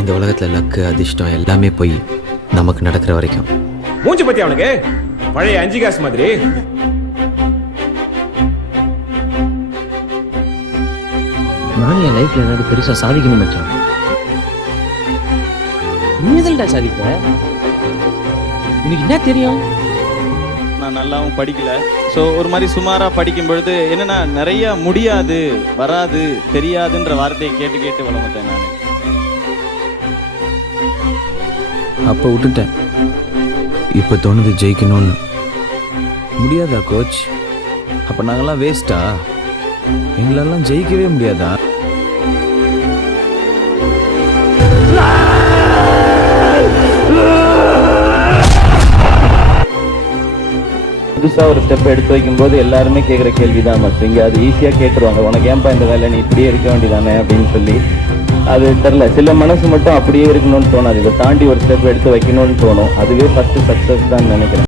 இந்த உலகத்தில் லக்கு அதிர்ஷ்டம் எல்லாமே போய் நமக்கு நடக்கிற வரைக்கும். மூஞ்சி பத்தி அவனுக்கு பழைய 5 காசு மாதிரி. நான் என் லைஃப்ல ஏதாவது பெருசா சாதிக்கணும் மச்சான். நீதல்டா சாதிக்க உனக்கு என்ன தெரியும்? நான் நல்லாவும் படிக்கல. ஸோ ஒரு மாதிரி சுமாராக படிக்கும் பொழுது என்னன்னா நிறைய முடியாது, வராது, தெரியாதுன்ற வார்த்தையை கேட்டு கேட்டு வளர்ந்தேன் நான். அப்போ விட்டுட்டேன். இப்போ தோணுது ஜெயிக்கணும்னு. முடியாதா கோச்? அப்போ நாங்கள்லாம் வேஸ்டா? எங்களெல்லாம் ஜெயிக்கவே முடியாதா? புதுசாக ஒரு ஸ்டெப் எடுத்து வைக்கும்போது எல்லாருமே கேட்குற கேள்வி தான் மஸ்ட். இங்கே அது ஈஸியாக கேட்டுருவாங்க, உனக்கு ஏன்பா இந்த வேலை, நீ இப்படியே இருக்க வேண்டியதானே அப்படின்னு சொல்லி. அது தெரில, சில மனசு மட்டும் அப்படியே இருக்கணும்னு தோணாது, இதை தாண்டி ஒரு ஸ்டெப் எடுத்து வைக்கணும்னு தோணும். அதுவே ஃபஸ்ட்டு சக்ஸஸ் தான் நினைக்கிறேன்.